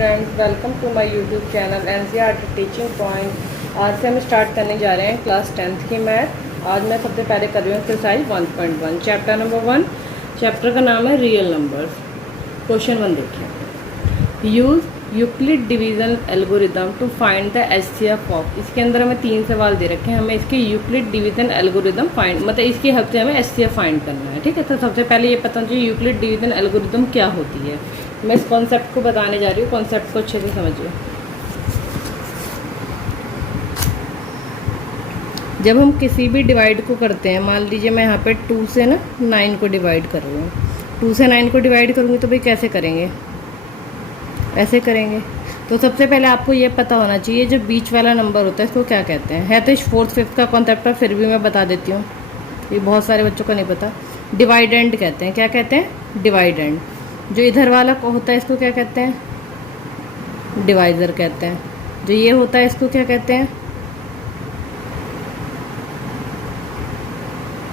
Friends, welcome to my YouTube channel NCERT teaching point. आज से हम स्टार्ट करने जा रहे हैं क्लास 10th की मैथ। आज मैं सबसे पहले कर रही हूँ एक्सरसाइज 1.1 चैप्टर नंबर 1। चैप्टर का नाम है रियल नंबर्स। क्वेश्चन 1 देखिए, use Euclid division algorithm to find the HCF of. इसके अंदर हमें 3 सवाल दे रखे हैं, हमें इसके यूक्लिड डिवीज़न एल्गोरिदम फाइंड मतलब इसकी हेल्प से हमें एचसीएफ फाइंड करना है। ठीक है, तो सबसे पहले ये पता चाहिए यूक्लिड डिवीज़न एल्गोरिदम क्या होती है। मैं इस कॉन्सेप्ट को बताने जा रही हूँ, कॉन्सेप्ट को अच्छे से समझिए। जब हम किसी भी डिवाइड को करते हैं, मान लीजिए मैं यहाँ पे 2 से 9 को डिवाइड कर रही हूँ। 2 से 9 को डिवाइड करूँगी तो भाई कैसे करेंगे, ऐसे करेंगे। तो सबसे पहले आपको ये पता होना चाहिए जो बीच वाला नंबर होता है इसको क्या कहते हैं। है तो 4th 5th का कॉन्सेप्ट है, फिर भी मैं बता देती हूँ, ये बहुत सारे बच्चों को नहीं पता। डिवाइडेंड कहते हैं। क्या कहते हैं? डिवाइडेंड। जो इधर वाला को होता है इसको क्या कहते हैं? डिवाइज़र कहते हैं। जो ये होता है इसको क्या कहते हैं?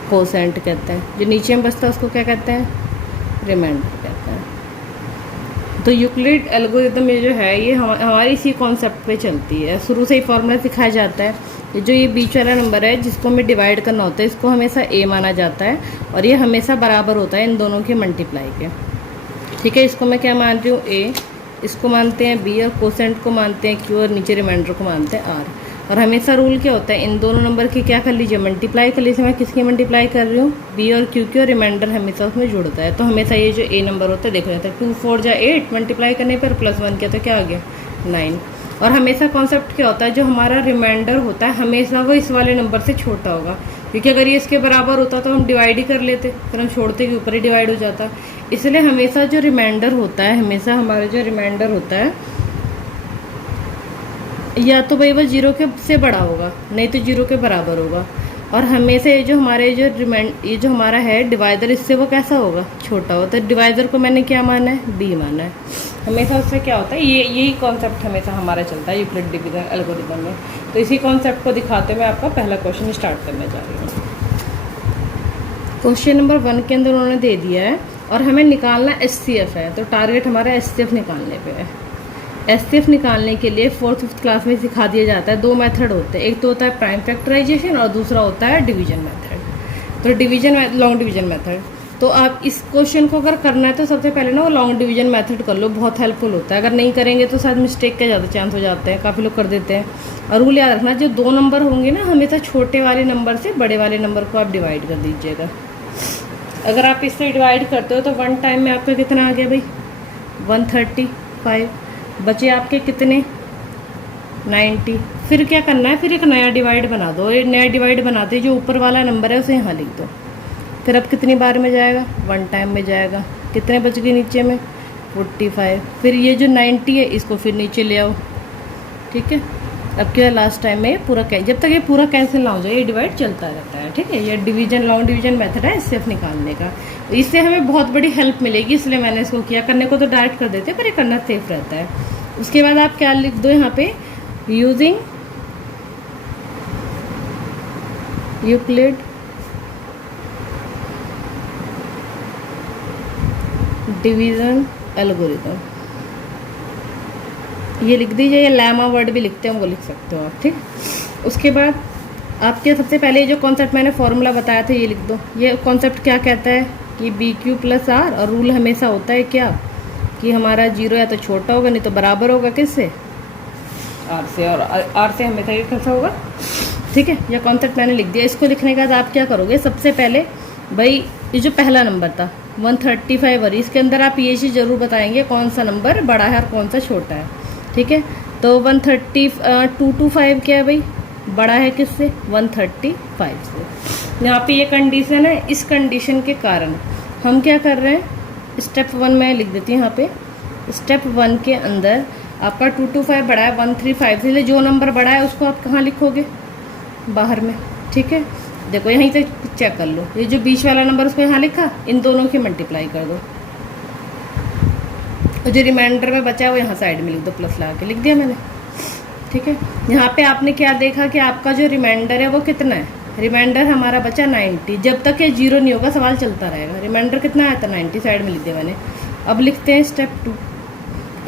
कोसेंट कहते हैं। जो नीचे में बचता है उसको क्या कहते हैं? रिमाइंडर कहते हैं। तो यूक्लिड एल्गोरिदम ये जो है ये हमारी इसी कॉन्सेप्ट पे चलती है। शुरू से ही फॉर्मूला सिखाया जाता है। जो ये बीच वाला नंबर है जिसको हमें डिवाइड करना होता है इसको हमेशा ए माना जाता है और ये हमेशा बराबर होता है इन दोनों के मल्टीप्लाई के। ठीक है, इसको मैं क्या मान रही हूँ? ए। इसको मानते हैं बी और कोसेंट को मानते हैं क्यू और नीचे रिमाइंडर को मानते हैं आर। और हमेशा रूल क्या होता है, इन दोनों नंबर की क्या कर लीजिए, मल्टीप्लाई कर लीजिए। मैं किसकी मल्टीप्लाई कर रही हूँ? बी और क्यू की, और रिमाइंडर हमेशा उसमें जुड़ता है। तो हमेशा ये जो ए नंबर होता है देखो जाता है 2 4 जा 8 मल्टीप्लाई करने पर +1 किया तो क्या आ गया 9। और हमेशा कॉन्सेप्ट क्या होता है, जो हमारा रिमाइंडर होता है हमेशा वो इस वाले नंबर से छोटा होगा, क्योंकि अगर ये इसके बराबर होता तो हम डिवाइड ही कर लेते, फिर हम छोड़ते के ऊपर ही डिवाइड हो जाता। इसलिए हमेशा जो रिमाइंडर होता है, हमेशा हमारा जो रिमाइंडर होता है या तो भाई वो 0 के से बड़ा होगा, नहीं तो 0 के बराबर होगा। और हमेशा ये जो हमारे जो ये जो हमारा है डिवाइज़र, इससे वो कैसा होगा? छोटा होगा। तो डिवाइज़र को मैंने क्या माना है? बी माना है। हमेशा उससे क्या होता है, यही कॉन्सेप्ट हमेशा हमारा चलता है यूक्लिड डिवीज़न एल्गोरिदम में। तो इसी कॉन्सेप्ट को दिखाते हुए आपका पहला क्वेश्चन स्टार्ट करने जा रही हूँ। क्वेश्चन नंबर 1 के अंदर उन्होंने दे दिया है और हमें निकालना एचसीएफ है। तो टारगेट हमारा एचसीएफ निकालने पे है। एचसीएफ निकालने के लिए 4th 5th क्लास में सिखा दिया जाता है। 2 मेथड होते हैं, एक तो होता है प्राइम फैक्टराइजेशन और दूसरा होता है डिवीजन मेथड। तो लॉन्ग डिवीजन मेथड। तो आप इस क्वेश्चन को अगर करना है तो सबसे पहले ना वो लॉन्ग डिवीजन मेथड कर लो, बहुत हेल्पफुल होता है। अगर नहीं करेंगे तो शायद मिस्टेक के ज़्यादा चांस हो जाते हैं, काफ़ी लोग कर देते हैं। और रूल याद रखना, जो 2 नंबर होंगे ना हमेशा छोटे वाले नंबर से बड़े वाले नंबर को आप डिवाइड कर दीजिएगा। अगर आप इससे डिवाइड करते हो तो 1 टाइम में आपका कितना आ गया भाई? 135। बचे आपके कितने? 90। फिर क्या करना है, फिर एक नया डिवाइड बना दो। एक नया डिवाइड बनाते जो ऊपर वाला नंबर है उसे यहाँ लिख दो। फिर अब कितनी बार में जाएगा? 1 टाइम में जाएगा। कितने बच गए नीचे में? 45। फिर ये जो 90 है इसको फिर नीचे ले आओ। ठीक है, अब क्या लास्ट टाइम में पूरा जब तक ये पूरा कैंसिल ना हो जाए ये डिवाइड चलता रहता है। ठीक है, ये डिवीजन लॉन्ग डिवीजन मेथड है एचसीएफ निकालने का। इससे हमें बहुत बड़ी हेल्प मिलेगी, इसलिए मैंने इसको किया। करने को तो डायरेक्ट कर देते पर ये करना सेफ रहता है। उसके बाद आप क्या लिख दो यहाँ पे, यूजिंग यूक्लिड डिवीजन एल्गोरिदम, ये लिख दीजिए। ये लैमा वर्ड भी लिखते हैं वो लिख सकते हो आप। ठीक, उसके बाद आपके सबसे पहले जो कॉन्सेप्ट मैंने फॉर्मूला बताया था ये लिख दो। ये कॉन्सेप्ट क्या कहता है कि BQ + R, और रूल हमेशा होता है क्या कि हमारा 0 या तो छोटा होगा नहीं तो बराबर होगा किससे? R से। और R से हमेशा ये कैसा होगा? ठीक है, यह कॉन्सेप्ट मैंने लिख दिया। इसको लिखने के बाद आप क्या करोगे, सबसे पहले भाई ये जो पहला नंबर था 135 और इसके अंदर आप ये चीज़ ज़रूर बताएंगे कौन सा नंबर बड़ा है और कौन सा छोटा है। ठीक है, तो 225 क्या है भाई? बड़ा है किससे? 135 से। यहाँ पे ये कंडीशन है, इस कंडीशन के कारण हम क्या कर रहे हैं, स्टेप 1 में लिख देती हूँ यहाँ पे। स्टेप 1 के अंदर आपका 225 बड़ा है 135 से, जो नंबर बड़ा है उसको आप कहाँ लिखोगे? बाहर में। ठीक है, देखो यहीं से चेक कर लो, ये जो बीच वाला नंबर उसको यहाँ लिखा, इन दोनों की मल्टीप्लाई कर दो। और जो रिमाइंडर में बचा है वो यहाँ साइड में लिख दो, प्लस लगा के लिख दिया मैंने। ठीक है, यहाँ पे आपने क्या देखा कि आपका जो रिमाइंडर है वो कितना है? रिमाइंडर हमारा बचा 90। जब तक ये 0 नहीं होगा सवाल चलता रहेगा। रिमाइंडर कितना आया था? 90, साइड में लिख दिया मैंने। अब लिखते हैं स्टेप 2।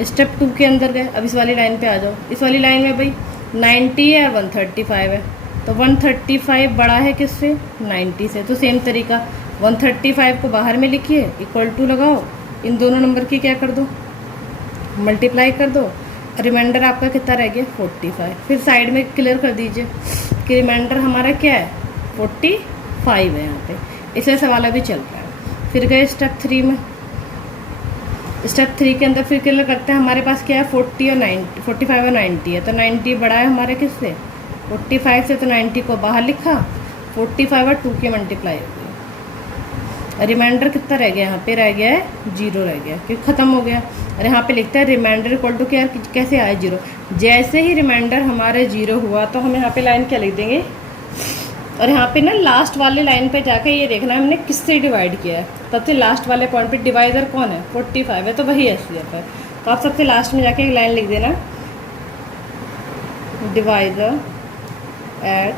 स्टेप 2 के अंदर गए, अब इस वाली लाइन पे आ जाओ। इस वाली लाइन में भाई 90 है, 135 है, तो 135 बड़ा है किससे, 90 से। तो सेम तरीका 135 को बाहर में लिखिए, इक्वल टू लगाओ, इन दोनों नंबर की क्या कर दो, मल्टीप्लाई कर दो, रिमाइंडर आपका कितना रह गया, 45। फिर साइड में क्लियर कर दीजिए कि रिमाइंडर हमारा क्या है, 45 है यहाँ पे, इसलिए सवाल अभी चल रहा है। फिर गए स्टेप 3 में। स्टेप 3 के अंदर फिर क्लियर करते हैं, हमारे पास क्या है, 40 और 90, 45 और 90 है, तो 90 बड़ा है हमारे किससे, 45 से, तो 90 को बाहर लिखा, 45 और 2 की मल्टीप्लाई हो गई। रिमाइंडर कितना रह गया, यहाँ पे रह गया है 0 रह गया, क्योंकि ख़त्म हो गया। और यहाँ पे लिखता है रिमाइंडर इक्वल टू क्या, कैसे आया 0। जैसे ही रिमाइंडर हमारे 0 हुआ तो हम यहाँ पे लाइन क्या लिख देंगे, और यहाँ पे ना लास्ट वाले लाइन पे जाकर ये देखना हमने किससे डिवाइड किया है। सबसे लास्ट वाले पॉइंट पे डिवाइडर कौन है, 45 है, तो वही एससीएफ है। तो आप सबसे लास्ट में जाके एक लाइन लिख देना, डिवाइडर एट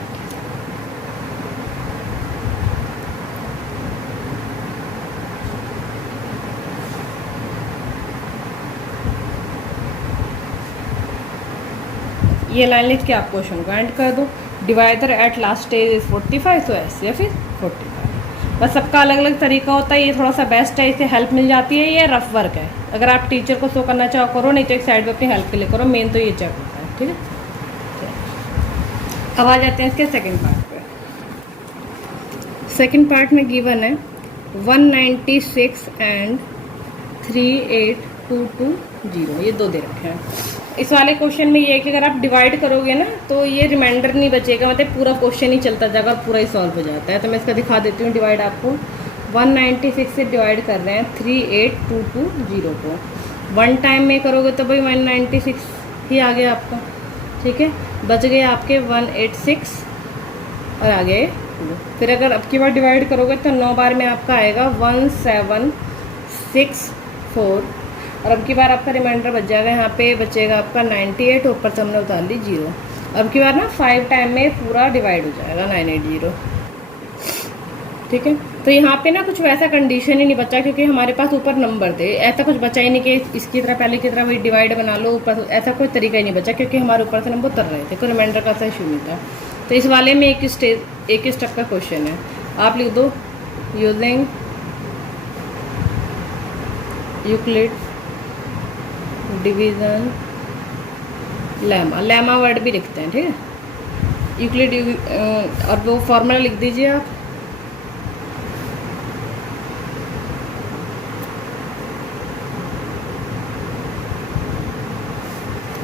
ये लाइन लिख के आप क्वेश्चन को एंड कर दो। Divider at last stage is 45, तो एससीएफ इज 45। बस सबका अलग अलग तरीका होता है, ये थोड़ा सा बेस्ट है, इससे हेल्प मिल जाती है। ये रफ वर्क है, अगर आप टीचर को शो करना चाहो करो, नहीं तो एक साइड पे अपनी हेल्प के लिए करो, मेन तो ये चेक होता है। ठीक है, अब आ जाते हैं इसके सेकंड पार्ट पे। सेकंड पार्ट में गिवन है 196 एंड 38220, ये दो दे रखे हैं। इस वाले क्वेश्चन में ये है कि अगर आप डिवाइड करोगे ना तो ये रिमाइंडर नहीं बचेगा, मतलब पूरा क्वेश्चन ही चलता जाएगा, पूरा ही सॉल्व हो जाता है। तो मैं इसका दिखा देती हूँ डिवाइड आपको। 196 से डिवाइड कर रहे हैं 38220 को, वन टाइम में करोगे तो भाई 196 ही आ गया आपका। ठीक है, बच गए आपके 186 और आगे 2। फिर अगर अब की बार डिवाइड करोगे तो 9 बार में आपका आएगा 1764, और अब की बार आपका रिमाइंडर बच जाएगा, यहाँ पे बचेगा आपका 98, ऊपर से हमने उतार ली 0। अब की बार ना 5 टाइम में पूरा डिवाइड हो जाएगा 980। ठीक है, तो यहाँ पे ना कुछ वैसा कंडीशन ही नहीं बचा, क्योंकि हमारे पास ऊपर नंबर थे, ऐसा कुछ बचा ही नहीं कि इसकी तरह पहले की तरह वही डिवाइड बना लो ऊपर, ऐसा कोई तरीका ही नहीं बचा, क्योंकि हमारे ऊपर से नंबर उतर रहे थे, कोई रिमाइंडर का ऐसा इशू नहीं था। तो इस वाले में एक स्टेप का क्वेश्चन है, आप लिख दो using Euclid division lemma word भी लिखते हैं। ठीक है, यूक्लिड और वो फॉर्मूला लिख दीजिए आप।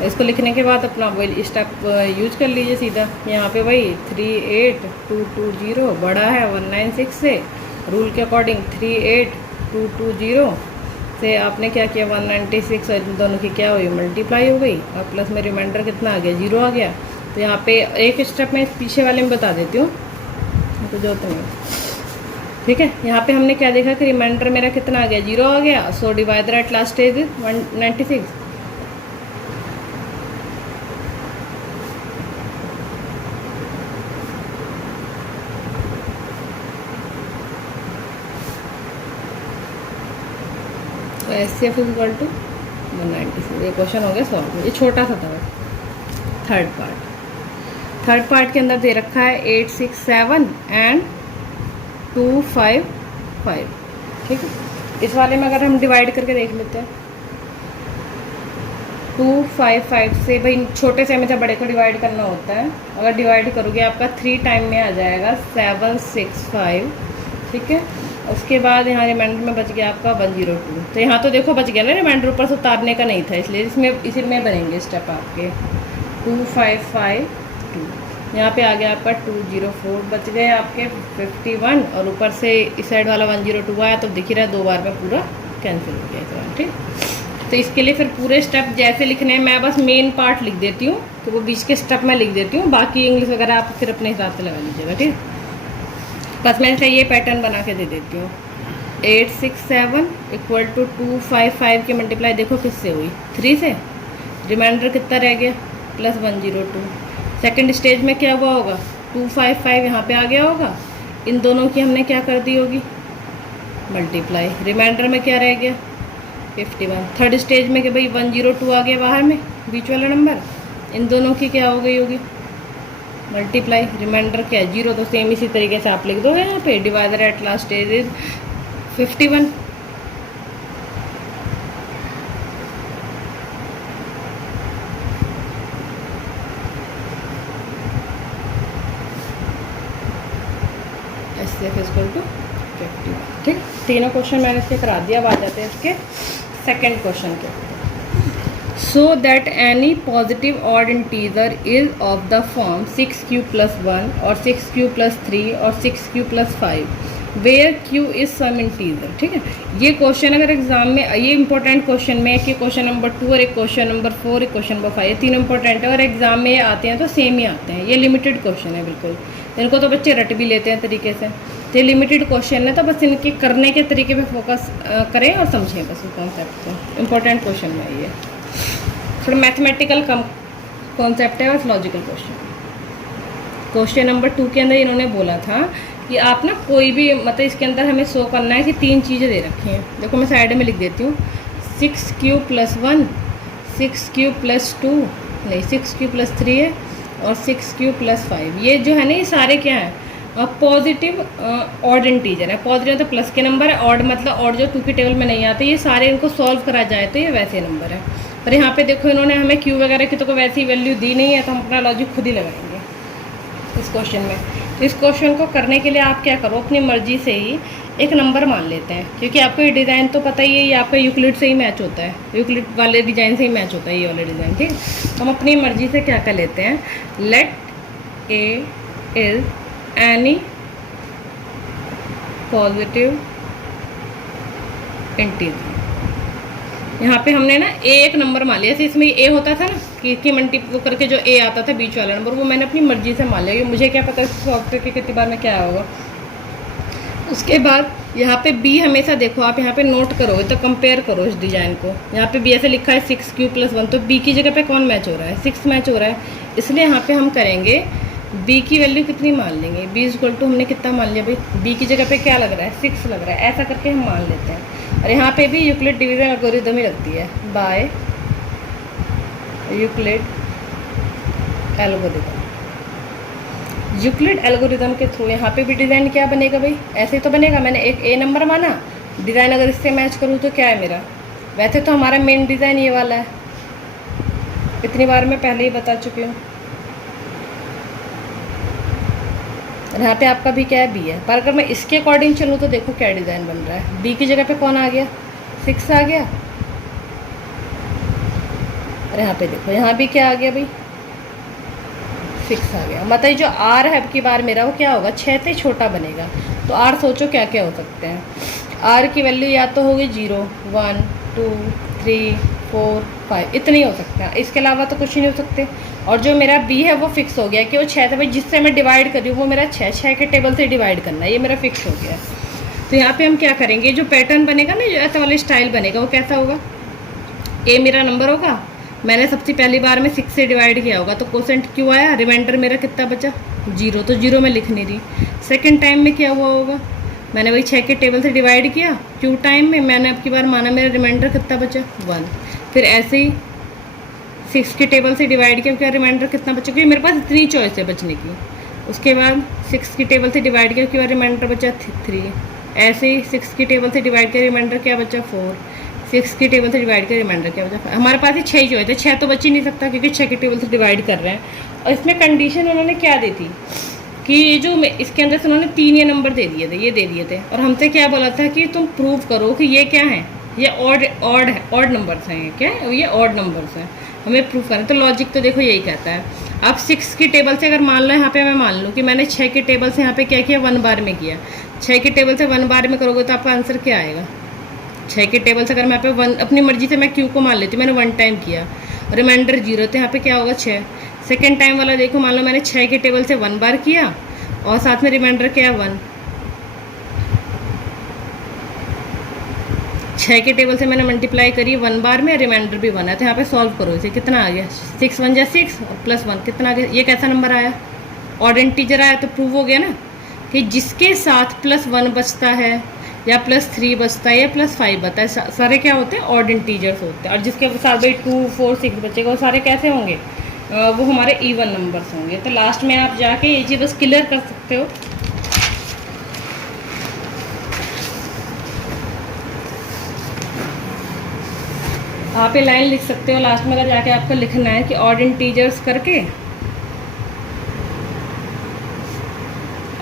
इसको लिखने के बाद अपना वही स्टेप यूज कर लीजिए सीधा। यहाँ पे वही 38220 बड़ा है 196 से, रूल के अकॉर्डिंग 38220 से आपने क्या किया, 196 और दोनों की क्या हुई, मल्टीप्लाई हो गई, और प्लस में रिमाइंडर कितना आ गया, 0 आ गया। तो यहाँ पे एक स्टेप मैं पीछे वाले में बता देती हूँ तो जो तुम्हें। ठीक है, यहाँ पे हमने क्या देखा कि रिमाइंडर मेरा कितना आ गया, 0 आ गया। So divider at last stage is 196। तो एससीएफ इज इक्वल टू 196। ये क्वेश्चन हो गया सॉल्व। ये छोटा सा था। थर्ड पार्ट के अंदर दे रखा है 867 एंड 255। ठीक है, इस वाले में अगर हम डिवाइड करके देख लेते हैं 255 से, भाई छोटे से हमेशा बड़े को डिवाइड करना होता है। अगर डिवाइड करोगे आपका 3 टाइम में आ जाएगा 765। ठीक है, उसके बाद यहाँ रिमाइंडर में बच गया आपका 102। तो यहाँ तो देखो बच गया ना, रिमाइंडर ऊपर से उतारने का नहीं था, इसलिए इसी में बनेंगे स्टेप आपके 2552। यहाँ पे आ गया आपका 204, बच गए आपके 51, और ऊपर से इस साइड वाला 102 आया, तो दिख ही रहा है 2 बार में पूरा कैंसिल हो गया इतना। ठीक, तो इसके लिए फिर पूरे स्टेप जैसे लिखने हैं, मैं बस मेन पार्ट लिख देती हूँ, तो वो बीच के स्टेप मैं लिख देती हूँ, बाकी इंग्लिश वगैरह आप फिर अपने हिसाब से लगा लीजिएगा। ठीक, बस मैं से ये पैटर्न बना के दे देती हूँ। 867 इक्वल टू 255 की मल्टीप्लाई देखो किससे हुई, 3 से। रिमाइंडर कितना रह गया, प्लस 102। सेकंड स्टेज में क्या हुआ होगा, 255 यहाँ पे आ गया होगा, इन दोनों की हमने क्या कर दी होगी, मल्टीप्लाई। रिमाइंडर में क्या रह गया, 51। थर्ड स्टेज में कि भाई 102 आ गया बाहर में, बीच वाला नंबर, इन दोनों की क्या हो गई होगी मल्टीप्लाई, रिमाइंडर क्या है 0, तो सेम इसी तरीके से आप लिख दोगे यहाँ पे divider at last stage is 51। SCF equal to 51। ठीक, तीनों क्वेश्चन मैंने इसके करा दिया। अब आ जाते हैं इसके सेकंड क्वेश्चन के। So that any positive odd integer is of the form 6q + 1 और 6q + 3 और 6q + 5 where q is some integer. ठीक है, ये क्वेश्चन अगर एग्जाम में, ये इंपॉर्टेंट क्वेश्चन में, कि क्वेश्चन नंबर 2 और एक क्वेश्चन नंबर 4 एक क्वेश्चन नंबर 5, ये तीनों इंपॉर्टेंट है और एग्जाम में ये आते हैं तो सेम ही आते हैं। ये लिमिटेड क्वेश्चन है बिल्कुल, इनको तो बच्चे रट भी लेते हैं तरीके से। तो ये लिमिटेड क्वेश्चन है, तो बस इनके करने के तरीके पे फोकस करें और समझें बस इस कॉन्सेप्ट को। इंपॉर्टेंट क्वेश्चन है ये, थोड़ा मैथमेटिकल कम कॉन्सेप्ट है, बस लॉजिकल क्वेश्चन। क्वेश्चन नंबर 2 के अंदर इन्होंने बोला था कि आप ना कोई भी, मतलब इसके अंदर हमें शो करना है कि 3 चीज़ें दे रखी हैं। देखो मैं साइड में लिख देती हूँ, 6q + 1, 6q + 2, नहीं 6q + 3 है और 6q + 5। ये जो है ना, ये सारे क्या हैं पॉजिटिव ऑड इंटीजर है। पॉजिटिव मतलब प्लस के नंबर है, ऑड मतलब ऑड जो 2 की टेबल में नहीं आते, ये सारे इनको सॉल्व करा जाए तो ये वैसे नंबर है। पर यहाँ पे देखो इन्होंने हमें क्यू वगैरह की तो कोई वैसी वैल्यू दी नहीं है, तो हम अपना लॉजिक खुद ही लगाएंगे इस क्वेश्चन में। तो इस क्वेश्चन को करने के लिए आप क्या करो, अपनी मर्जी से ही एक नंबर मान लेते हैं, क्योंकि आपको ये डिज़ाइन तो पता ही है, ये आपका यूक्लिड से ही मैच होता है, यूक्लिड वाले डिज़ाइन से ही मैच होता है ये वाला डिज़ाइन। ठीक, हम अपनी मर्जी से क्या कर लेते हैं, let a is any positive integer. यहाँ पे हमने ना ए एक नंबर मान लिया, इसमें ए होता था ना कि मल्टीप्लाई करके जो ए आता था बीच वाला नंबर, वो मैंने अपनी मर्जी से मान लिया, मुझे क्या पता सॉफ्टवेयर के कितनी बार में क्या होगा। उसके बाद यहाँ पे बी हमेशा देखो आप यहाँ पे नोट करोगे तो कंपेयर करो इस डिज़ाइन को। यहाँ पे बी ऐसे लिखा है 6q + 1, तो बी की जगह पे कौन मैच हो रहा है, 6 मैच हो रहा है। इसलिए यहाँ पे हम करेंगे बी की वैल्यू कितनी मान लेंगे, बी इक्वल टू हमने कितना मान लिया भाई, बी की जगह पे क्या लग रहा है 6 लग रहा है, ऐसा करके हम मान लेते हैं। और यहाँ पे भी यूक्लिड डिवीजन एल्गोरिथम ही लगती है, by Euclid algorithm. Euclid algorithm के थ्रू यहाँ पे भी डिज़ाइन क्या बनेगा भाई, ऐसे तो बनेगा। मैंने एक ए नंबर माना, डिज़ाइन अगर इससे मैच करूँ तो क्या है मेरा, वैसे तो हमारा मेन डिज़ाइन ये वाला है, इतनी बार मैं पहले ही बता चुकी हूँ। यहाँ पे आपका भी क्या है, बी है। पर अगर मैं इसके अकॉर्डिंग चलूँ तो देखो क्या डिज़ाइन बन रहा है, बी की जगह पे कौन आ गया, 6 आ गया। और यहाँ पे देखो यहाँ भी क्या आ गया भाई, 6 आ गया। मतलब जो आर है अब की बार मेरा वो क्या होगा, 6 से छोटा बनेगा। तो आर सोचो क्या क्या हो सकते हैं, आर की वैल्यू या तो होगी 0, 1, 2, 3, 4, 5, इतने ही हो सकते हैं, इसके अलावा तो कुछ ही नहीं हो सकते। और जो मेरा बी है वो फिक्स हो गया कि वो 6 था भाई, जिससे मैं डिवाइड कर रही हूँ वो मेरा 6 के टेबल से डिवाइड करना है, ये मेरा फिक्स हो गया। तो यहाँ पे हम क्या करेंगे, जो पैटर्न बनेगा ना, जो ऐसा वाला स्टाइल बनेगा वो कैसा होगा, ए मेरा नंबर होगा, मैंने सबसे पहली बार में 6 से डिवाइड किया होगा तो कोसेंट क्यों आया, रिमाइंडर मेरा कितना बचा 0, तो 0 में लिख नहीं रही। सेकेंड टाइम में क्या हुआ होगा, मैंने वही 6 के टेबल से डिवाइड किया, क्यू टाइम में मैंने अब की बार माना मेरा रिमाइंडर कितना बचा 1, फिर ऐसे ही 6 के टेबल से डिवाइड किया, क्या रिमाइंडर कितना बचा, क्योंकि मेरे पास इतनी चॉइस है बचने की। उसके बाद 6 की टेबल से डिवाइड किया, क्या रिमाइंडर बचा 3, ऐसे ही 6 की टेबल से डिवाइड किया, रिमाइंडर क्या बचा 4, 6 की टेबल से डिवाइड किया, रिमाइंडर क्या बचा 5। हमारे पास ही 6 चॉइस है, 6 तो बच ही नहीं सकता क्योंकि 6 की टेबल से डिवाइड कर रहे हैं। और इसमें कंडीशन उन्होंने क्या दी थी कि ये जो इसके अंदर से उन्होंने 3 ये नंबर दे दिए थे, ये दे दिए थे, और हमसे क्या बोला था कि तुम प्रूव करो कि ये क्या है, ये ऑड नंबर्स हैं, क्या ये ऑड नंबर्स हैं, हमें प्रूव करना। तो लॉजिक तो देखो यही कहता है। अब 6 की टेबल से अगर मान लो यहाँ पे मैं मान लूँ कि मैंने 6 की टेबल से यहाँ पे क्या किया, 1 बार में किया, 6 की टेबल से 1 बार में करोगे तो आपका आंसर क्या आएगा, 6 की टेबल से अगर मैं यहाँ पे 1 अपनी मर्जी से मैं क्यू को मान लेती हूँ, मैंने 1 टाइम किया, रिमाइंडर 0, तो यहाँ पे क्या होगा 6। सेकेंड टाइम वाला देखो, मान लो मैंने 6 की टेबल से 1 बार किया और साथ में रिमाइंडर क्या 1, 6 के टेबल से मैंने मल्टीप्लाई करी 1 बार में, रिमाइंडर भी 1 है, तो यहाँ पे सॉल्व करो इसे, कितना आ गया 6 1 जा 6 और +1 कितना आ गया, ये कैसा नंबर आया, ऑड इंटीजर आया। तो प्रूव हो गया ना कि जिसके साथ +1 बचता है या +3 बचता है या +5 बचता है, सारे क्या होते हैं ऑड इंटीजर्स होते हैं। और जिसके साथ भाई 2, 4, 6 बचेगा वो सारे कैसे होंगे, वो हमारे इवन नंबर्स होंगे। तो लास्ट में आप जाके ये चीज़ बस क्लियर कर सकते हो। आप ये लाइन लिख सकते हो लास्ट में, अगर जाके आपको लिखना है कि ऑड इंटीजर्स करके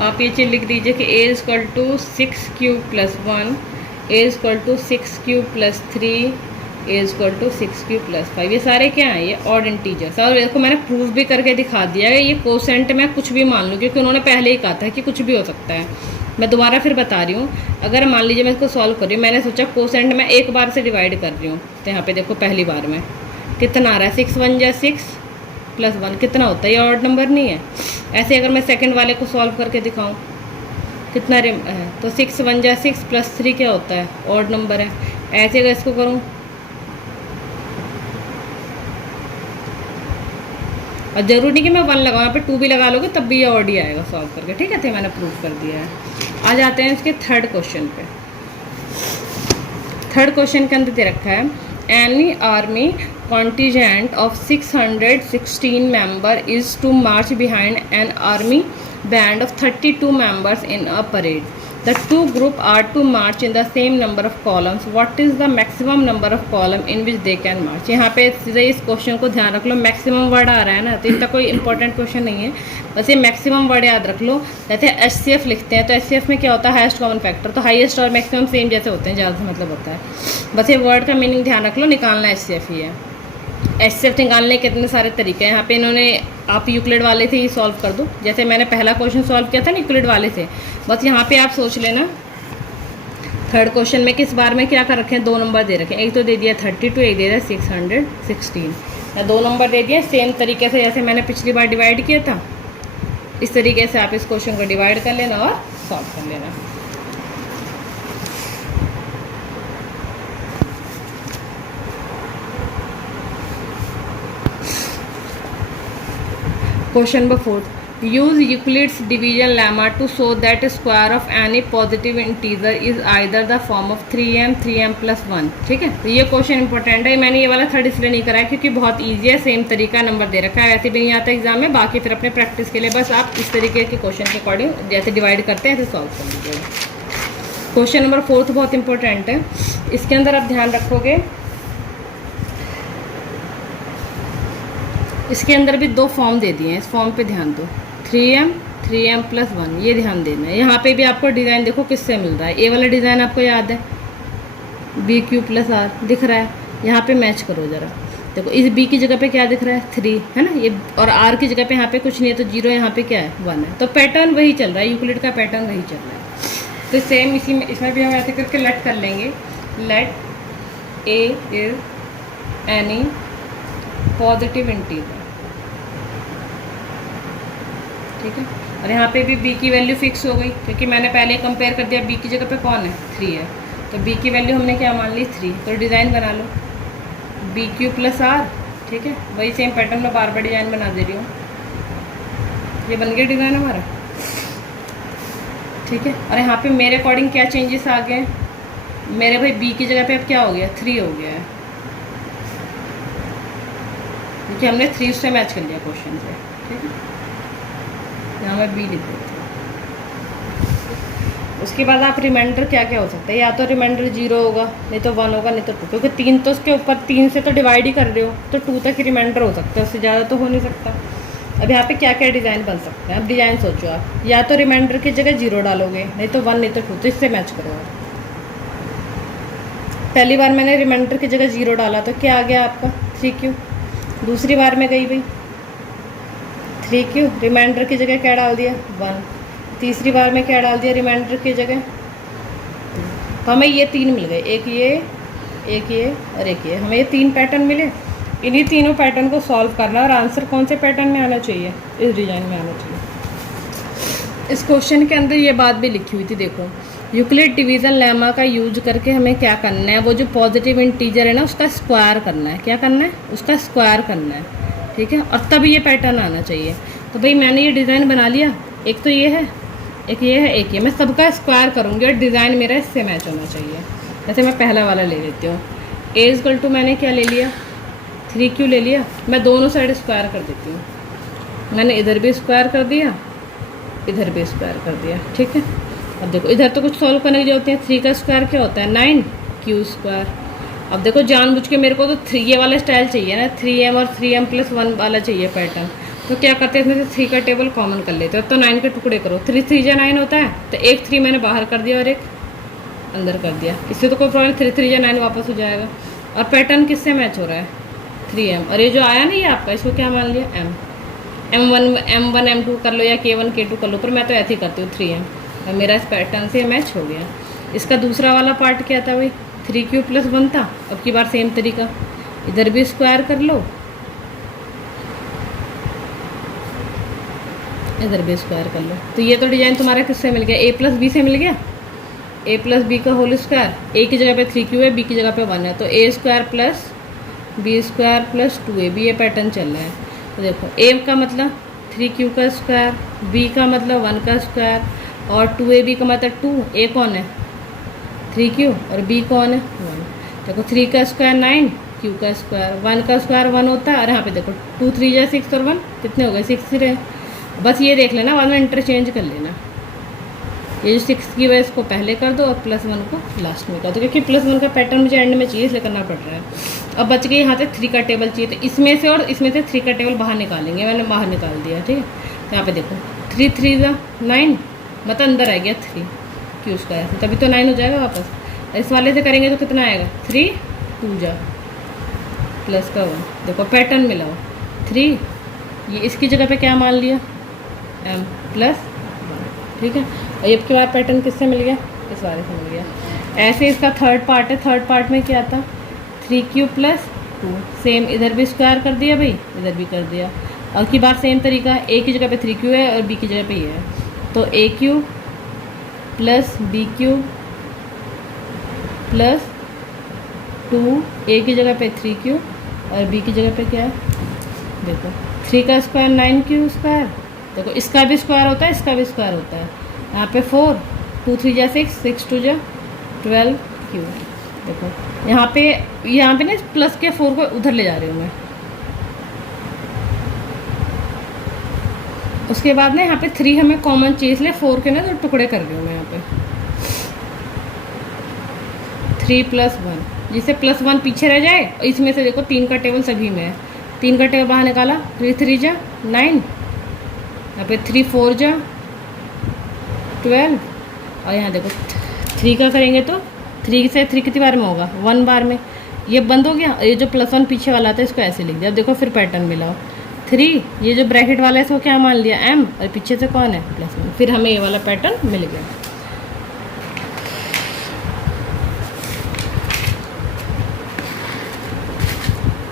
आप ये चीज़ लिख दीजिए कि a = 6³ + 1, a = 6³ + 3, a = 6³ + 5। ये सारे क्या हैं, ये ऑड इंटीजर्स। और इसको मैंने प्रूफ भी करके दिखा दिया है। ये कोसेंट में कुछ भी मान लूँ, क्योंकि उन्होंने पहले ही कहा था कि कुछ भी हो सकता है। मैं दोबारा फिर बता रही हूँ, अगर मान लीजिए मैं इसको सॉल्व कर रही हूँ, मैंने सोचा कोसेंट में एक बार से डिवाइड कर रही हूँ, तो यहाँ पे देखो पहली बार में कितना आ रहा है, 6 × 1 = 6 + 1 कितना होता है, ये ऑड नंबर नहीं है। ऐसे अगर मैं सेकंड वाले को सॉल्व करके दिखाऊं कितना है, तो 6 × 1 = 6 + 3 क्या होता है, ऑड नंबर है। ऐसे अगर इसको करूं, और ज़रूरी नहीं कि मैं 1 लगाऊं, यहाँ पे 2 भी लगा लोगे तब भी ये ऑड ही आएगा सॉल्व करके, ठीक है। तो मैंने प्रूफ कर दिया है। आ जाते हैं इसके थर्ड क्वेश्चन पे। थर्ड क्वेश्चन के अंदर दे रखा है, any army contingent of 616 members is to march behind an army band of 32 members in a parade. The two groups are to march in the same number of columns. What is the maximum number of columns in which they can march? यहाँ पे सीधे इस question को ध्यान रख लो, maximum word आ रहा है ना, तो इतना कोई इंपॉर्टेंट क्वेश्चन नहीं है, बस ये मैक्सिमम वर्ड याद रख लो। जैसे HCF लिखते हैं तो HCF में क्या होता है, हाईएस्ट कॉमन फैक्टर, तो हाईएस्ट और मैक्सिमम सेम जैसे होते हैं, ज़्यादा से मतलब होता है। बस ये वर्ड का मीनिंग ध्यान रख लो, निकालना HCF ही है। HCF निकालने के कितने सारे तरीके हैं यहाँ पे इन्होंने, आप यूक्लिड वाले से ही सॉल्व कर दो, जैसे मैंने पहला क्वेश्चन सॉल्व किया था ना यूक्लिड वाले से। बस यहाँ पे आप सोच लेना थर्ड क्वेश्चन में किस बार में क्या कर रखे हैं, 2 नंबर दे रखे हैं, एक तो दे दिया 32, एक दे दिया 616, या 2 नंबर दे दिया। सेम तरीके से जैसे मैंने पिछली बार डिवाइड किया था, इस तरीके से आप इस क्वेश्चन को डिवाइड कर लेना और सॉल्व कर लेना। Question number 4. Use Euclid's division lemma to show that square of any positive integer is either the form of 3m, 3m + 1। ठीक है, तो ये क्वेश्चन इंपॉर्टेंट है। मैंने ये वाला थर्ड इसलिए नहीं कराया क्योंकि बहुत ईजी है, सेम तरीका नंबर दे रखा है, वैसे भी नहीं आता एग्जाम में। बाकी फिर अपने प्रैक्टिस के लिए बस आप इस तरीके के क्वेश्चन के अकॉर्डिंग जैसे डिवाइड करते हैं ऐसे सॉल्व कर लीजिएगा। क्वेश्चन नंबर 4 बहुत इंपॉर्टेंट है, इसके अंदर आप ध्यान रखोगे, इसके अंदर भी 2 फॉर्म दे दिए हैं, इस फॉर्म पे ध्यान दो, 3m, 3m + 1, ये ध्यान देना है। यहाँ पे भी आपको डिज़ाइन देखो किससे मिल रहा है, ए वाला डिज़ाइन आपको याद है, BQ + R दिख रहा है, यहाँ पे मैच करो ज़रा, देखो इस B की जगह पे क्या दिख रहा है, 3 है ना ये, और R की जगह पे यहाँ पे कुछ नहीं है तो 0, यहाँ पे क्या है 1 है, तो पैटर्न वही चल रहा है, यूक्लिड का पैटर्न वही चल रहा है। तो सेम इसी में इसमें भी हम ऐसे करके लेट कर लेंगे, let A is any positive integer, ठीक है। और यहाँ पे भी B की वैल्यू फिक्स हो गई क्योंकि मैंने पहले कंपेयर कर दिया, B की जगह पे कौन है, 3 है, तो B की वैल्यू हमने क्या मान ली, 3। तो डिज़ाइन बना लो BQ + R, ठीक है, वही सेम पैटर्न में बार बार डिज़ाइन बना दे रही हूँ, ये बन गया डिज़ाइन हमारा, ठीक है। और यहाँ पे मेरे अकॉर्डिंग क्या चेंजेस आ गए, मेरे भाई B की जगह पे अब क्या हो गया, 3 हो गया है, क्योंकि हमने 3 से मैच कर लिया क्वेश्चन से, ठीक है। यहाँ मैं B लिख देती हूँ। उसके बाद आप रिमाइंडर क्या क्या हो सकता है, या तो रिमाइंडर 0 होगा, नहीं तो 1 होगा, नहीं तो 2, क्योंकि 3 तो उसके ऊपर 3 से तो डिवाइड ही कर रहे हो, तो 2 तक ही रिमाइंडर हो सकता है, उससे ज़्यादा तो हो नहीं सकता। अब यहाँ पे क्या क्या डिज़ाइन बन सकते हैं, अब डिज़ाइन सोचो आप, या तो रिमाइंडर की जगह 0 डालोगे, नहीं तो 1, नहीं तो 2, तो इससे मैच करो आप। पहली बार मैंने रिमाइंडर की जगह 0 डाला तो क्या आ गया आपका, 3Q। दूसरी बार में गई भाई 3Q, रिमाइंडर की जगह क्या डाल दिया, 1। तीसरी बार में क्या डाल दिया रिमाइंडर की जगह, तो हमें ये 3 मिल गए, एक ये और एक ये, हमें ये 3 पैटर्न मिले। इन्हीं तीनों पैटर्न को सॉल्व करना और आंसर कौन से पैटर्न में आना चाहिए, इस डिज़ाइन में आना चाहिए। इस क्वेश्चन के अंदर ये बात भी लिखी हुई थी, देखो यूक्लिड डिवीज़न लेमा का यूज करके हमें क्या करना है, वो जो पॉजिटिव इंटीजर है ना उसका स्क्वायर करना है, क्या करना है, उसका स्क्वायर करना है, ठीक है, और तब ये पैटर्न आना चाहिए। तो भाई मैंने ये डिज़ाइन बना लिया, एक तो ये है, एक ये है, एक ये। मैं सबका स्क्वायर करूँगी और डिज़ाइन मेरा इससे मैच होना चाहिए। जैसे मैं पहला वाला ले लेती हूँ। ए इक्वल टू मैंने क्या ले लिया, 3Q ले लिया। मैं दोनों साइड स्क्वायर कर देती हूँ। मैंने इधर भी स्क्वायर कर दिया, इधर भी स्क्वायर कर दिया, ठीक है। अब देखो इधर तो कुछ सॉल्व करने की जरूरत है। 3 का स्क्वायर क्या होता है, 9Q स्क्वायर। अब देखो जानबूझ के मेरे को तो 3 ये वाला स्टाइल चाहिए ना, 3M और 3M+1 वाला चाहिए पैटर्न। तो क्या करते हैं, इसमें से 3 का टेबल कॉमन कर लेते हो। तो 9 के टुकड़े करो, 3 3 जा 9 होता है। तो एक 3 मैंने बाहर कर दिया और एक अंदर कर दिया। इससे तो कोई प्रॉब्लम, 3 3 जा 9 वापस हो जाएगा। और पैटर्न किससे मैच हो रहा है, 3M। और ये जो आया ना ये आपका, इसको क्या मान लिया, M1 M2 कर लो या K1 K2 कर लो, पर मैं तो ऐसे ही करती हूँ 3M। और मेरा इस पैटर्न से मैच हो गया। इसका दूसरा वाला पार्ट क्या था भाई, 3Q+1 था। अब की बार सेम तरीका, इधर भी स्क्वायर कर लो, इधर भी स्क्वायर कर लो। तो ये तो डिजाइन तुम्हारा किससे मिल गया, A+B से मिल गया। A+B का होल स्क्वायर, A की जगह पे 3Q है, B की जगह पे 1 है। तो A² + B² + 2AB ये पैटर्न चल रहा है। तो देखो A का मतलब 3Q का स्क्वायर, B का मतलब 1 का स्क्वायर और 2AB का मतलब 2। A कौन है, 3Q, और B कौन है, 1। देखो 3 का स्क्वायर 9, Q का स्क्वायर, 1 का स्क्वायर 1 होता है। और यहाँ पे देखो 2 3 जा 6 और 1 कितने हो गए, 6 ही रहे। बस ये देख लेना, बाद में इंटरचेंज कर लेना। ये जो 6 की वजह इसको पहले कर दो और +1 को लास्ट में कर दो, क्योंकि +1 का पैटर्न मुझे एंड में चाहिए, इसलिए करना पड़ रहा है। अब बच गई यहाँ से 3 का टेबल चाहिए। तो इसमें से और इसमें से 3 का टेबल बाहर निकालेंगे। मैंने बाहर निकाल दिया, ठीक है। तो यहाँ पे देखो 3 3 जा 9, मतलब अंदर आ गया 3Q स्क्वायर, तभी तो 9 हो जाएगा वापस। इस वाले से करेंगे तो कितना आएगा, 3 2 जा प्लस का 1। देखो पैटर्न मिला हो 3, ये इसकी जगह पे क्या मान लिया, M+1, ठीक है। और ये के बाद पैटर्न किससे मिल गया, इस वाले से मिल गया। ऐसे इसका थर्ड पार्ट है। थर्ड पार्ट में क्या था, 3Q+2, सेम इधर भी स्क्वायर कर दिया भाई, इधर भी कर दिया। और की बात सेम तरीका, A की जगह पे 3Q है और B की जगह पे ये है। तो AQ + BQ + 2, A की जगह पे 3Q और B की जगह पे क्या है, देखो 3 का स्क्वायर 9Q स्क्वायर। देखो इसका भी स्क्वायर होता है, इसका भी स्क्वायर होता है। यहाँ पे 4, 2 3 जा 6, 6 2 जा 12Q। देखो यहाँ पे ना प्लस के 4 को उधर ले जा रही हूँ मैं। उसके बाद ना यहाँ पे 3 हमें कॉमन चाहिए, इसलिए 4 के ना तो टुकड़े कर रही हूँ मैं यहाँ पे। 3+1, जिससे +1 पीछे रह जाए। और इसमें से देखो 3 का टेबल सभी में है, 3 का टेबल बाहर निकाला, 3 3 जा 9, यहाँ पे 3 4 जा 12। और यहाँ देखो 3 का करेंगे तो 3 से 3 कितनी बार में होगा, 1 बार में। ये बंद हो गया। ये जो +1 पीछे वाला था इसको ऐसे लिख दिया। अब देखो फिर पैटर्न मिला हो 3, ये जो ब्रैकेट वाला है इसको क्या मान लिया, M, और पीछे से कौन है, +1। फिर हमें ये वाला पैटर्न मिल गया।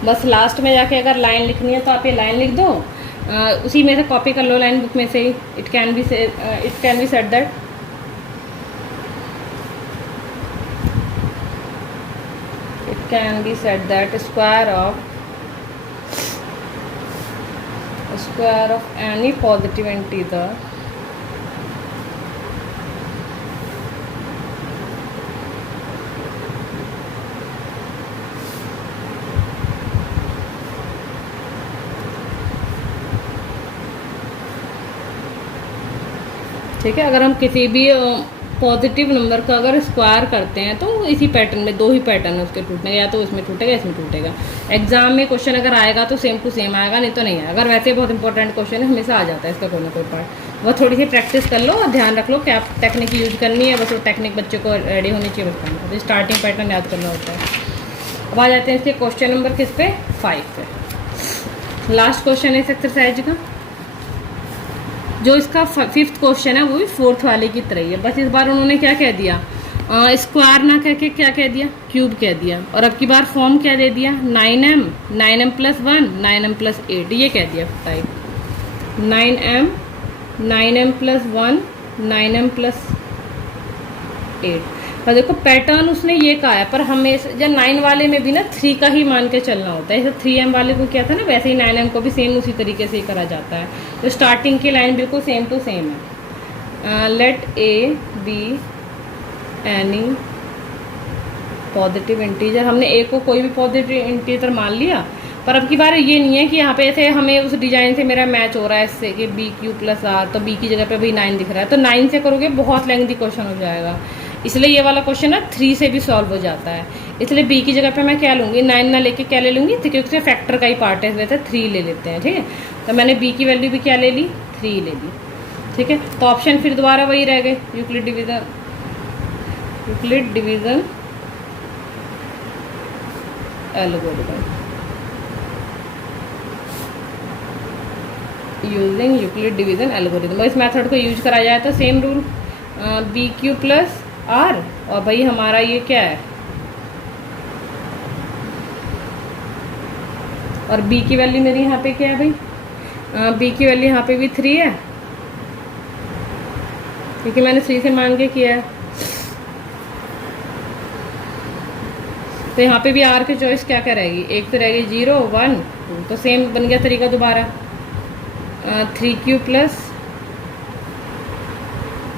बस लास्ट में जाके अगर लाइन लिखनी है तो आप ये लाइन लिख दो, उसी में से कॉपी कर लो लाइन बुक में से ही। It can be said that square of any positive integer ठीक है। अगर हम किसी भी पॉजिटिव नंबर का अगर स्क्वायर करते हैं तो इसी पैटर्न में, 2 ही पैटर्न है उसके टूटने का, या तो इसमें टूटेगा इसमें टूटेगा। एग्जाम में क्वेश्चन अगर आएगा तो सेम टू सेम आएगा, नहीं तो नहीं आएगा। अगर वैसे बहुत इंपॉर्टेंट क्वेश्चन है हमेशा आ जाता है इसका कोई ना कोई पार्ट। वह थोड़ी सी प्रैक्टिस कर लो और ध्यान रख लो क्या टेक्निक यूज करनी है, बस वो टेक्निक बच्चे को रेडी होनी चाहिए बताना। तो स्टार्टिंग पैटर्न याद करना होता है। अब आ जाते हैं इसके क्वेश्चन नंबर किस पे, 5 पे। लास्ट क्वेश्चन है इस एक्सरसाइज का। जो इसका 5th क्वेश्चन है वो भी 4th वाले की तरह ही है। बस इस बार उन्होंने क्या कह दिया, स्क्वायर ना कह के क्या कह दिया, क्यूब कह दिया। और अब की बार फॉर्म क्या दे दिया, 9M, 9M+1, 9M+8 ये कह दिया टाइप। 9M, 9M+1, 9M+8। और देखो पैटर्न उसने ये कहा है, पर हमें जब 9 वाले में भी ना 3 का ही मान के चलना होता है। जैसे 3M वाले को क्या था ना, वैसे ही 9M को भी सेम उसी तरीके से ही करा जाता है। तो स्टार्टिंग की लाइन बिल्कुल सेम टू सेम है। Let a b any positive integer. हमने ए को कोई भी पॉजिटिव इंटीजर मान लिया, पर अब की बार ये नहीं है कि यहाँ पे ऐसे हमें उस डिजाइन से मेरा मैच हो रहा है इससे कि बी क्यू प्लस आर, तो बी की जगह पे भाई 9 दिख रहा है, तो 9 से करोगे बहुत लेंथी क्वेश्चन हो जाएगा। इसलिए ये वाला क्वेश्चन ना 3 से भी सॉल्व हो जाता है। इसलिए बी की जगह पे मैं क्या लूँगी, 9 ना लेके क्या ले लूँगी, तो क्योंकि फैक्टर का ही पार्ट है, वैसे 3 ले लेते हैं, ठीक है। तो मैंने बी की वैल्यू भी क्या ले ली, 3 ले ली, ठीक है। तो ऑप्शन फिर दोबारा वही रह गए, Euclid division algorithm using Euclid division algorithm. इस मेथड को यूज करा जाए तो same rule, b q plus r, और भाई हमारा ये क्या है, और बी की वैल्यू मेरी यहाँ पे क्या है भाई, बी की वैल्यू यहाँ पे भी 3 है, क्योंकि मैंने 3 से मान के किया है। तो यहाँ पे भी आर की चॉइस क्या क्या रहेगी, एक तो रहेगी 0 1 2, तो सेम बन गया तरीका दोबारा, 3q प्लस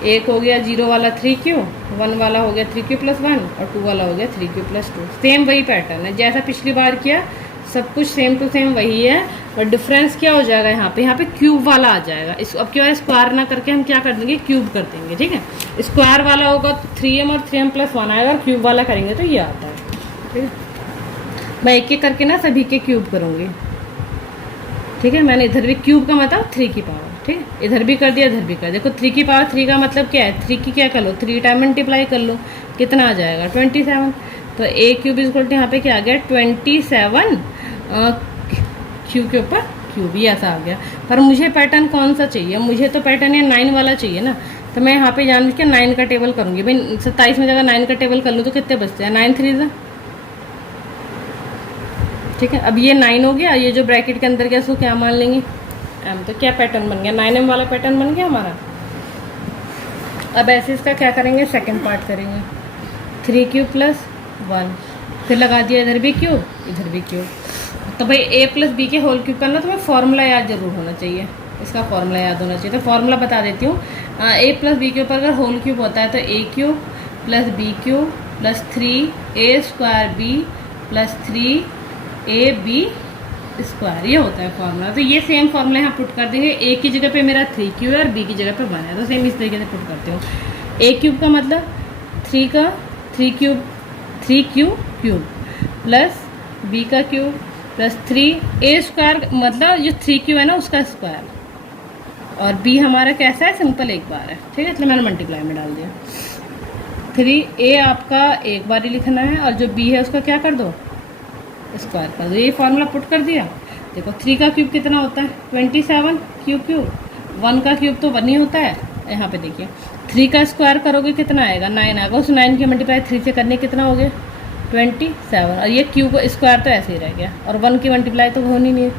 एक हो गया 0 वाला 3q, 1 वाला हो गया 3q प्लस 1, और 2 वाला हो गया 3q प्लस 2। सेम वही पैटर्न है जैसा पिछली बार किया, सब कुछ सेम टू सेम वही है, और डिफरेंस क्या हो जाएगा यहाँ पे क्यूब वाला आ जाएगा। इस अब क्या स्क्वायर ना करके हम क्या कर देंगे, क्यूब कर देंगे, ठीक है। स्क्वायर वाला होगा तो 3m और 3m प्लस 1 आएगा, और क्यूब वाला करेंगे तो ये आता है, ठीक है। मैं एक एक करके ना सभी के क्यूब करूँगी, ठीक है। मैंने इधर भी क्यूब का मतलब 3 की पावर, ठीक है, इधर भी कर दिया, इधर भी कर दिया। देखो 3 की पावर 3 का मतलब क्या है, 3 की क्या कर लो, 3 टाइम मल्टीप्लाई कर लो, कितना आ जाएगा 27। तो ए क्यूब इज इक्वल टू यहाँ पे क्या आ गया 27, क्यू के ऊपर क्यूब, ये ऐसा आ गया। पर मुझे पैटर्न कौन सा चाहिए, मुझे तो पैटर्न ये 9 वाला चाहिए ना, तो मैं यहाँ पे जानबूझ के 9 का टेबल करूँगी। भाई 27 में जगह 9 का टेबल कर लूँ तो कितने बचते हैं, 9 3 ठीक है। अब ये 9 हो गया, ये जो ब्रैकेट के अंदर गया इसको क्या मान लेंगे, एम। तो क्या पैटर्न बन गया, 9m वाला पैटर्न बन गया हमारा। अब ऐसे इसका क्या करेंगे, सेकंड पार्ट करेंगे, 3q प्लस 1, फिर लगा दिया इधर भी क्यूब, इधर भी क्यूब। तो भाई a प्लस बी के होल क्यूब करना, तो मैं फॉर्मूला याद जरूर होना चाहिए, इसका फॉर्मूला याद होना चाहिए। तो फॉर्मूला बता देती हूँ, a प्लस बी के ऊपर अगर होल क्यूब होता है तो a cube plus b cube plus 3a square b plus 3ab square, ये होता है फॉर्मूला। तो ये सेम फॉर्मूला यहाँ पुट कर देंगे, a की जगह पे मेरा 3q है और b की जगह पे 1 है, तो सेम इस तरीके से पुट करते हो। a क्यूब का मतलब 3 का 3q क्यूब प्लस b का क्यूब प्लस 3a स्क्वायर, मतलब जो 3q है ना उसका स्क्वायर, और b हमारा कैसा है, सिंपल एक बार है, ठीक है, इसलिए मैंने मल्टीप्लाई में डाल दिया। 3a आपका एक बार ही लिखना है, और जो b है उसका क्या कर दो, स्क्वायर कर दो। ये फार्मूला पुट कर दिया। देखो 3 का क्यूब कितना होता है 27 क्यूब, 1 का क्यूब तो 1 ही होता है। यहाँ पे देखिए 3 का स्क्वायर करोगे कितना आएगा, 9 आएगा, उस 9 की मल्टीप्लाई 3 से करने कितना हो गया 27, और ये क्यूब स्क्वायर तो ऐसे ही रह गया, और 1 की मल्टीप्लाई तो होनी नहीं है।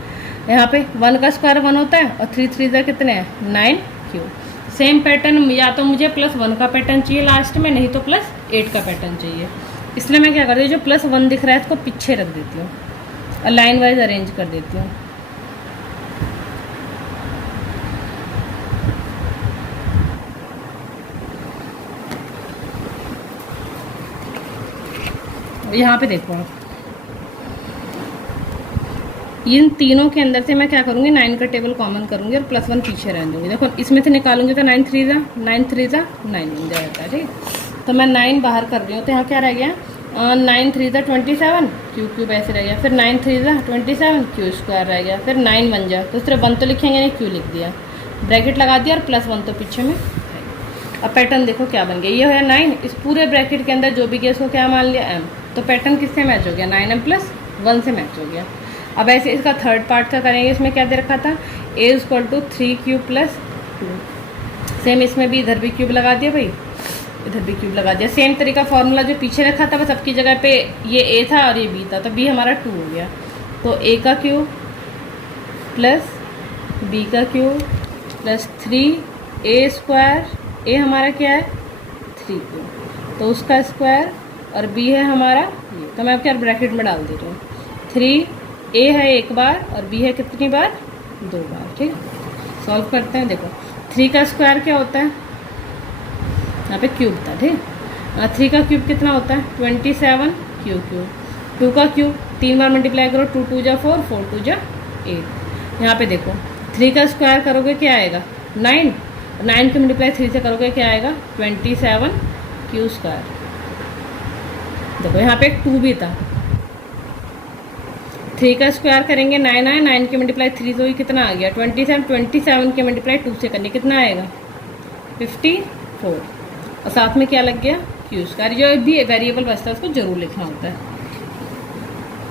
यहाँ पे 1 का स्क्वायर 1 होता है, और 3 3 कितने हैं 9 क्यूब। सेम पैटर्न, या तो मुझे +1 का पैटर्न चाहिए लास्ट में, नहीं तो +8 का पैटर्न चाहिए। इसलिए मैं क्या करती हूँ, जो +1 दिख रहा है इसको पीछे रख देती हूँ और लाइन वाइज अरेंज कर देती हूँ। यहाँ पे देखो आप, इन तीनों के अंदर से मैं क्या करूँगी, 9 का टेबल कॉमन करूँगी और +1 पीछे रहने दूँगी। देखो इसमें से निकालूंगी तो 9 3 9 बन जाता है, ठीक। तो मैं 9 बाहर कर रही हूँ, तो यहाँ क्या रह गया 9 3 27 क्यूब ऐसे रह गया, फिर 9 3 27 क्यू स्क्वायर रह गया, फिर 9 बन जाए, तो सिर्फ 1 तो लिखेंगे नहीं, क्यू लिख दिया, ब्रैकेट लगा दिया और +1 तो पीछे में। अब पैटर्न देखो क्या बन गया, ये है 9, इस पूरे ब्रैकेट के अंदर जो भी गया उसको क्या मान लिया m, तो पैटर्न किससे मैच हो गया 9m + 1 से मैच हो गया। अब ऐसे इसका थर्ड पार्ट का करेंगे, इसमें क्या दे रखा था a = 3q + 2, सेम इसमें भी इधर भी क्यूब लगा दिया भाई, इधर भी क्यूब लगा दिया। सेम तरीका फॉर्मूला जो पीछे रखा था बस सबकी जगह पे ये a था और ये b था, तो b हमारा 2 हो गया। तो a का क्यूब प्लस b का cube plus 3a square, a हमारा क्या है 3q, तो उसका स्क्वायर, और b है हमारा ये, तो मैं अब क्या ब्रैकेट में डाल दे रही हूँ। 3a है एक बार और b है कितनी बार 2 बार, ठीक है। सॉल्व करते हैं, देखो 3 का स्क्वायर क्या होता है यहाँ पे क्यूब था, ठीक। 3 का क्यूब कितना होता है 27 क्यूब। 2 का क्यूब 3 बार मल्टीप्लाई करो, 2 2 जा 4, 4 2 जा 8। यहाँ पे देखो 3 का स्क्वायर करोगे क्या आएगा 9, 9 की मल्टीप्लाई 3 से करोगे क्या आएगा 27 क्यू स्क्वायर। देखो यहाँ पे एक 2 भी था, 3 का स्क्वायर करेंगे 9 आए, 9 की मल्टीप्लाई 3 से कितना आ गया 27, 27 की मल्टीप्लाई 2 से करनी कितना आएगा 54, और साथ में क्या लग गया क्यू स्क्वायर। जो भी वेरिएबल बचता है उसको जरूर लिखना होता है,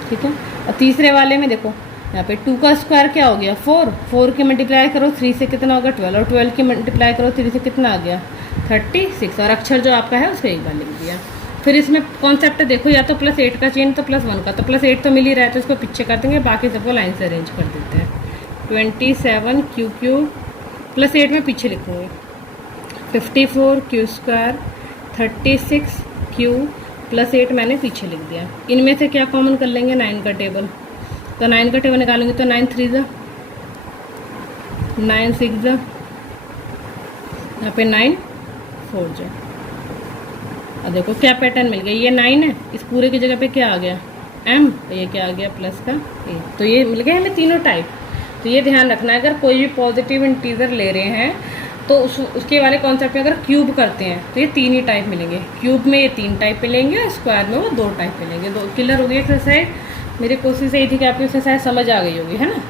ठीक है। और तीसरे वाले में देखो यहाँ पे 2 का स्क्वायर क्या हो गया 4, 4 की मल्टीप्लाई करो 3 से कितना होगा 12, और 12 की मल्टीप्लाई करो 3 से कितना आ गया 36, और अक्षर जो आपका है उसको एक बार लिख दिया। फिर इसमें कॉन्सेप्ट देखो, या तो +8 का चेन तो +1 का, तो +8 तो मिल ही रहा है तो इसको पीछे कर देंगे, बाकी सबको लाइन से अरेंज कर देते हैं। 27 क्यू क्यूब +8 में पीछे लिखूँगी 54 क्यू स्क्वायर, 36 क्यू +8 मैंने पीछे लिख दिया। इनमें से क्या कॉमन कर लेंगे 9 का टेबल, तो 9 का टेबल निकालेंगे तो 9 3 जा 9 6 जा, यहाँ पे 9 4 जा। और देखो क्या पैटर्न मिल गया, ये 9 है, इस पूरे की जगह पे क्या आ गया m, तो ये क्या आ गया प्लस का a, तो ये मिल गया हमें तीनों टाइप। तो ये ध्यान रखना है अगर कोई भी पॉजिटिव इंटीजर ले रहे हैं तो उसके वाले कॉन्सेप्ट में अगर क्यूब करते हैं तो ये 3 ही टाइप मिलेंगे, क्यूब में ये 3 टाइप मिलेंगे और स्क्वायर में वो 2 टाइप मिलेंगे। 2 क्लियर हो गई एक्सरसाइज। मेरी कोशिश यही थी कि आपकी एक्सरसाइज समझ आ गई होगी, है ना।